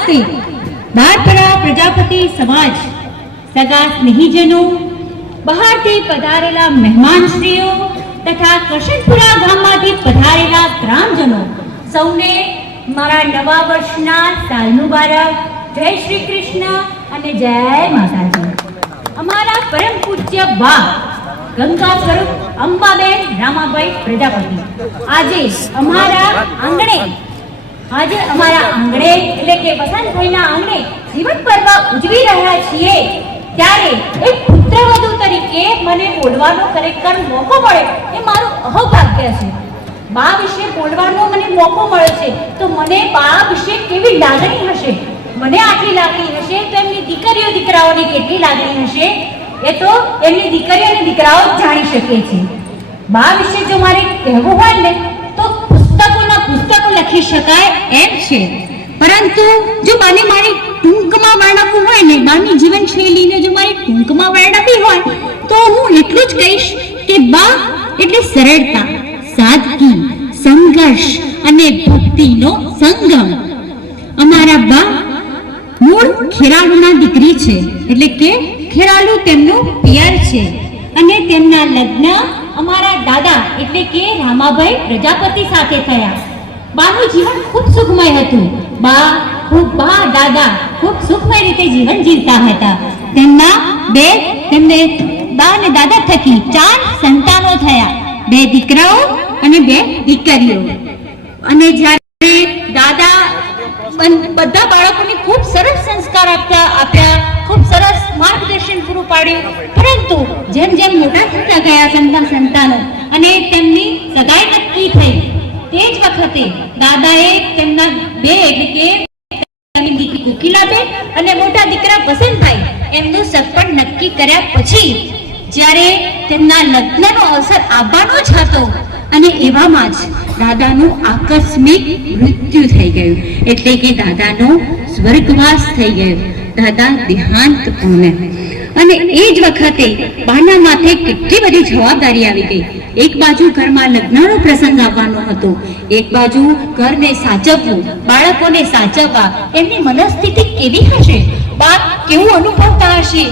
નમસ્તે. બારપરા પ્રજાપતિ સમાજ, સગા સ્નેહીજનો, બહારથી પધારેલા મહેમાનશ્રીઓ તથા કરશનપુરા ગામમાંથી પધારેલા ગ્રામજનો, સૌને મારા નવા વર્ષના સાલ મુબારક. જય શ્રી કૃષ્ણ અને જય માતાજી. અમારા પરમ પૂજ્ય બા ગંગા સ્વરૂપ અંબાબેન રામાભાઈ પ્રજાપતિ આજે અમારા આંગણે એટલે કે વસંતભાઈના આંગણે જીવન પર્વ ઉજવી રહ્યા છીએ. ત્યારે એક પુત્રવધુ તરીકે મને બોલવાનો ખરેખર મોકો મળે એ મારું અહોભાગ્ય છે. બા વિશે બોલવાનો મને મોકો મળે છે તો મને બા વિશે કેવી લાગણી હશે, મને આટલી લાગણી હશે તો એમની દીકરીઓ દીકરાઓને કેટલી લાગણી હશે એ તો એમની દીકરીઓ અને દીકરાઓ જ જાણી શકે છે. બા વિશે જો મારે કહેવું હોય ને તો પુસ્તકો લખી શકાય એમ છે, પરંતુ જો બાને મારી ટૂંકમાં વર્ણવવું હોય ને, બાની જીવનશૈલીને જો મારે ટૂંકમાં વર્ણવવી હોય તો હું એટલું જ કહીશ કે બા એટલે સરળતા, સાદગી, સંઘર્ષ અને ભક્તિનો સંગમ. અમારા બા મૂળ ખેરાલુના દીકરી છે, એટલે કે ખેરાલુ તેમનું પિયર છે અને તેમના લગ્ન અમારા દાદા એટલે કે રામાભાઈ પ્રજાપતિ સાથે થયા. બાનું જીવન ખૂબ સુખમય હતું. દાદા ખૂબ સુખમય રીતે જીવન જીવતા હતા. તેમને બા અને દાદા થકી 4 સંતાનો થયા, 2 દીકરાઓ અને 2 દીકરીઓ. અને જ્યારે દાદા બધા બાળકોને ખૂબ સરસ સંસ્કાર આપ્યા, ખૂબ સરસ માર્ગદર્શન પૂરું પાડ્યું. પરંતુ જેમ જેમ મોટા થતા ગયા સંતાનો અને તેમની સગાઈ નક્કી થઈ, તે જ વખતે દાદાએ તેમના 2 એટલે કે તેમની દીકરી કોકિલાબેન અને મોટા દીકરા વસંતભાઈ એમનું સગપણ નક્કી કર્યા પછી જ્યારે તેમના લગ્નનો અવસર આવવાનો જ હતો અને એવામાં જ દાદાનું આકસ્મિક મૃત્યુ થઈ ગયું, એટલે કે દાદાનો સ્વર્ગવાસ થઈ ગયો. દાદા દેહાંત પામ્યા અને એ જ વખતે બાના માથે કેટલી બધી જવાબદારી આવી ગઈ. એક બાજુ ઘરમાં લગ્નનો પ્રસંગ આવવાનો હતો, એક બાજુ ઘરને સાચવવું, બાળકોને સાચવવા. એમની મનસ્થિતિ કેવી હશે, બા કેવું અનુભવતા હશે,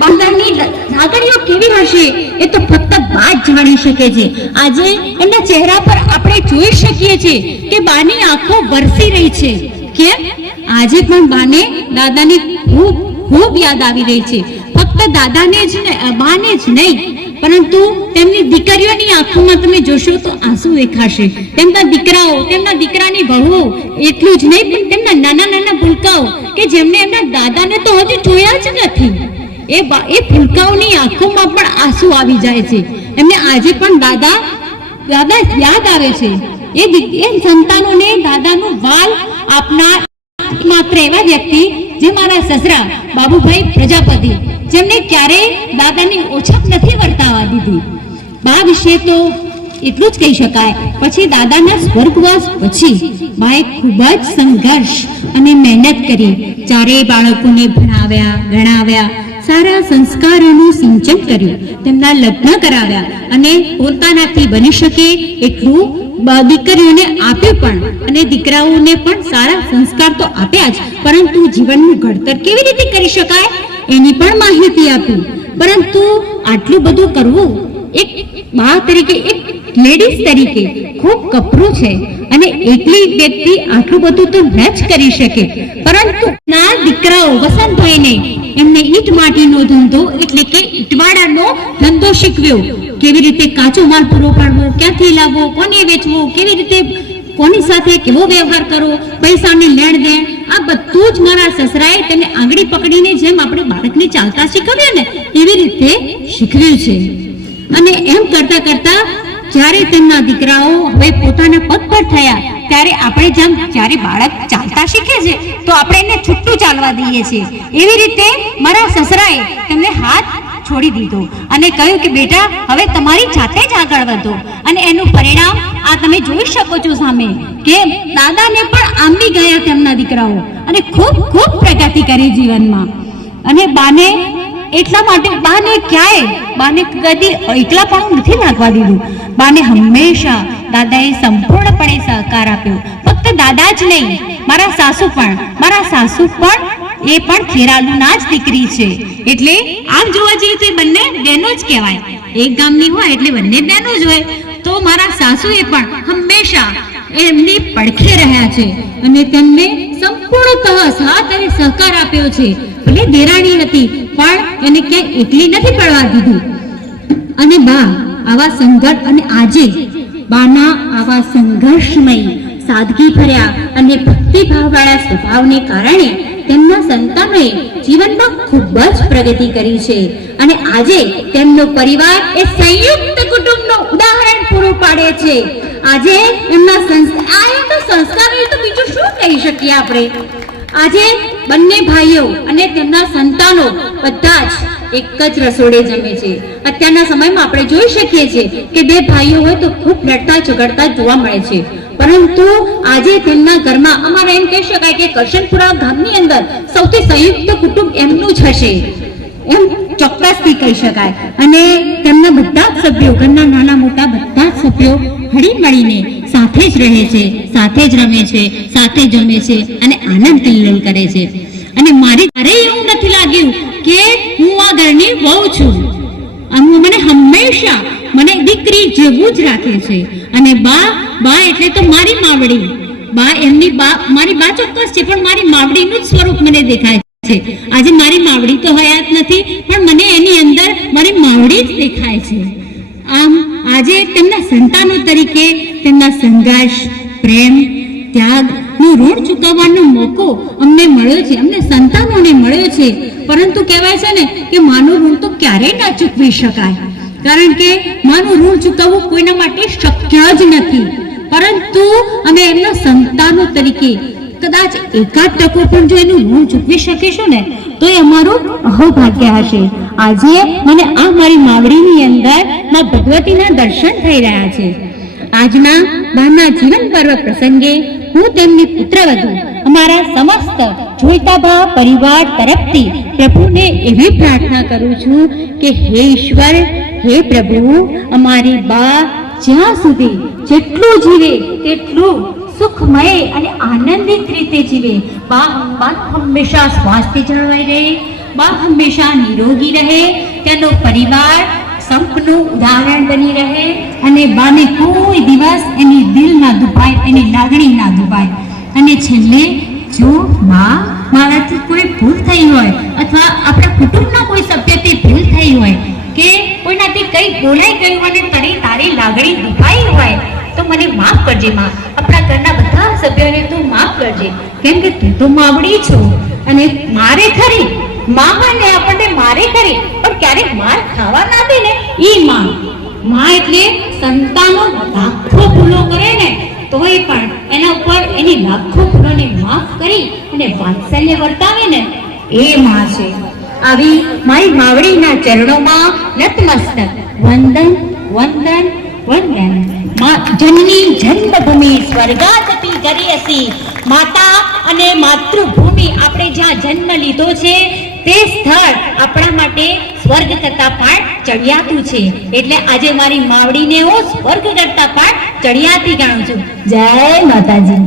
બાની લાગણીઓ કેવી હશે એ તો ફક્ત બા જ જાણી શકે છે. આજે એમના ચહેરા પર આપણે જોઈ શકીએ છીએ કે બાની આંખો વરસી રહી છે. કેમ? આજે પણ બાને દાદાની ખૂબ યાદ આવી રહી છે. ફક્ત બાને જ નહીં, પરંતુ તેમની દીકરીઓની આંખોમાં તમે જોશો તો આંસુ દેખાશે. તેમના દીકરાઓ, તેમના દીકરાની વહુઓ, એટલું જ નહીં પણ તેમના નાના નાના ભૂલકાઓ કે જેમને એમના દાદાને તો હજુ જોયા જ નથી, એ ભૂલકાઓની આંખોમાં પણ આંસુ આવી જાય છે. એમને આજે પણ દાદા યાદ આવે છે. એ સંતાનોને દાદાનું વાલ આપનાર માત્ર એવા વ્યક્તિ જે મારા સસરા બાબુભાઈ પ્રજાપતિ, જેમને ક્યારેય દાદાની ઓછપ નથી વર્તાવા દીધી. બા વિશે તો એટલું જ કહી શકાય. પછી દાદાના સ્વર્ગવાસ પછી બાએ ખૂબ જ સંઘર્ષ અને મહેનત કરી. 4 બાળકોને ભણાવ્યા, ગણાવ્યા, સારા સંસ્કારોનું સિંચન કર્યું, તેમના લગ્ન કરાવ્યા અને પોતાનાથી બની શકે એટલું દીકરીઓને આપ્યું પણ અને દીકરાઓને પણ સારા સંસ્કાર તો આપ્યા જ, પરંતુ જીવનનું ઘડતર કેવી રીતે કરી શકાય એની પણ માહિતી આપી. પરંતુ આટલું બધું કરવું એક બા તરીકે, એક લેડીઝ તરીકે ખૂબ કપરું છે અને એકલી વ્યક્તિ આટલું બધું તો ન જ કરી શકે. પરંતુ ના દીકરાઓ વસંતભાઈને એમને ઈટ માટીનો ધંધો એટલે કે ઈટવાડાનો ધંધો શીખવ્યો. કેવી રીતે કાચો માલ પૂરો પાડવો, ક્યાંથી લાવવો, કોને વેચવો, કેવી રીતે કોની સાથે કેવો વ્યવહાર કરવો, પૈસાની લેણ દેણ, આ બધું જ મારા સસરાએ તેને આંગળી પકડીને જેમ આપણે બાળકને ચાલતા શીખવ્યા ને એવી રીતે શીખવ્યું છે. અને એમ કરતા કરતા જ્યારે તેમના દીકરાઓ હવે પોતાના પગ પર થયા ત્યારે આપણે જ્યારે બાળક ચાલતા શીખે છે તો આપણે એને છૂટું ચાલવા દઈએ છીએ. એવી રીતે મારા સસરાએ તેમને હાથ છોડી દીધો અને કહ્યું કે બેટા હવે તમારી જાતે જ આગળ વધો. અને એનું પરિણામ આ તમે જોઈ શકો છો સામે કે દાદાને પણ આંબી ગયા તેમના દીકરાઓ અને ખૂબ ખૂબ પ્રગતિ કરી જીવનમાં. અને બાને એટલા માટે બાને કદી એકલાપણું નથી લાગવા દીધું. બાને હંમેશા દાદાએ સંપૂર્ણપણે સહકાર આપ્યો. ફક્ત દાદા જ નહીં મારા સાસુ પણ એ પણ ખેરાલુના જ દીકરી છે. એટલે આમ જોવા જઈએ તો એ બંને બહેનો જ કહેવાય. એક ગામની હોય એટલે બંને બહેનો જ હોય. તો મારા સાસુએ પણ હંમેશા એમની પડખે રહ્યા છે અને તેમને સંપૂર્ણતઃ સાથ અને સહકાર આપ્યો છે. ભલે દેરાણી હતી પણ એને ક્યાંય એકલી નથી પડવા દીધી. અને બા આવા સંઘર્ષ અને આજે બાના આવા સંઘર્ષમય સાદગી ભર્યા અને ભક્તિભાવવાળા સ્વભાવને કારણે તેમના સંતાનોએ જીવનમાં ખૂબ જ પ્રગતિ કરી છે અને આજે તેમનો પરિવાર એ સંયુક્ત કુટુંબનું ઉદાહરણ પૂરું પાડે છે. આજે એમના સંસ્કારોને તો બીજું શું કહી શકીએ આપણે. આજે બંને ભાઈઓ અને તેમના સંતાનો બધા જ એક જ રસોડે જમે છે. અત્યારના સમયમાં આપણે જોઈ શકીએ છીએ કે બે ભાઈઓ હોય તો ખૂબ લડતા ઝઘડતા જોવા મળે છે, પરંતુ આજે તેમના ઘરમાં અમારે એમ કહી શકાય કે કરશનપુરા ગામની અંદર સૌથી સંયુક્ત કુટુંબ એમનું જ હશે એમ ચોક્કસથી કહી શકાય. અને તેમના બધા જ સભ્યો, ઘરના નાના મોટા બધા જ સભ્યો હળી મળીને સાથે જ રહે છે, સાથે જ રમે છે, સાથે જમે છે અને આનંદ કિલ્લલ કરે છે. અને મારે ક્યારેય એવું નથી લાગ્યું કે હું આ ઘરની વહુ છું. મને હંમેશા મને દીકરી જેવું જ રાખે છે. અને બા એટલે તો મારી માવડી. મારી બા ચોક્કસ છે, પણ મારી માવડીનું જ સ્વરૂપ મને દેખાય છે. આજે મારી માવડી તો હયાત નથી, પણ મને એની અંદર મારી માવડી જ દેખાય છે. આમ આજે તેમના સંતાનો તરીકે તેમના સંઘર્ષ, પ્રેમ, ત્યાગનું ઋણ ચૂકવવાનો મોકો અમને મળ્યો છે, અમને સંતાનોને મળ્યો છે. પરંતુ કહેવાય છે ને કે માનું ઋણ તો ક્યારેય ના ચૂકવી શકાય, કારણ કે માનું ઋણ ચૂકવવું કોઈના માટે શક્ય જ નથી. પરંતુ અમે એમના સંતાનો તરીકે કદાચ એકાદ ટકો પણ જો એનું ઋણ ચૂકવી શકીશું ને તો એ અમારું અહોભાગ્ય હશે. આજે મને આ મારી માવડીની અંદર માં ભગવતીના દર્શન થઈ રહ્યા છે. આજના બાના જીવન પર્વ પ્રસંગે હું તેમની પુત્રવધુ અમારા સમસ્ત જોઈતાભા પરિવાર તરફથી પ્રભુને એવી પ્રાર્થના કરું છું કે હે ઈશ્વર, હે પ્રભુ, અમારી બા જ્યાં સુધી જેટલું જીવે તેટલું સુખમય અને આનંદિત રીતે જીવે. બા હંમેશા સ્વાસ્થ્ય જળવાઈ રહે, બા હંમેશા નિરોગી રહે, તેનો પરિવાર સંપનું ઉદાહરણ બની રહે અને બાને કોઈ દિવસ એની દિલ ના દુભાય, એની લાગણી ના દુભાય. અને છેલ્લે જો મારાથી કોઈ ભૂલ થઈ હોય અથવા આપણા કુટુંબના કોઈ સભ્યથી ભૂલ થઈ હોય કે કોઈનાથી કંઈ બોલાઈ ગયું અને તારી લાગણી દુભાઈ હોય તો મને માફ કરજે માં. આપણા ઘરના બધા સભ્યોને તું માફ કરજે, કેમ કે તું તો માવડી છો. અને મારે ખરી માં હોય ને આપણને મારે ખરી, પણ ક્યારેક માર ખાવા ના દે ને ઈ માં. એટલે સંતાનો લાખો ભૂલો કરે ને તોય પણ એના ઉપર એની લાખો ભૂલોને માફ કરી અને વાત્સલ્ય વર્તાવે ને એ માં છે. આવી મારી માવડીના ચરણોમાં નતમસ્તક વંદન વંદન વંદન. જનની જન્મભૂમિ સ્વર્ગાદપી ગરીયસી. માતા અને માતૃભૂમિ, આપણે જ્યાં જન્મ લીધો છે તે સ્થળ આપણા માટે સ્વર્ગ કરતા પણ ચડિયાતું છે. એટલે આજે મારી માવડીને હું સ્વર્ગ કરતા પણ ચડિયાતી ગણું છું. જય માતાજી.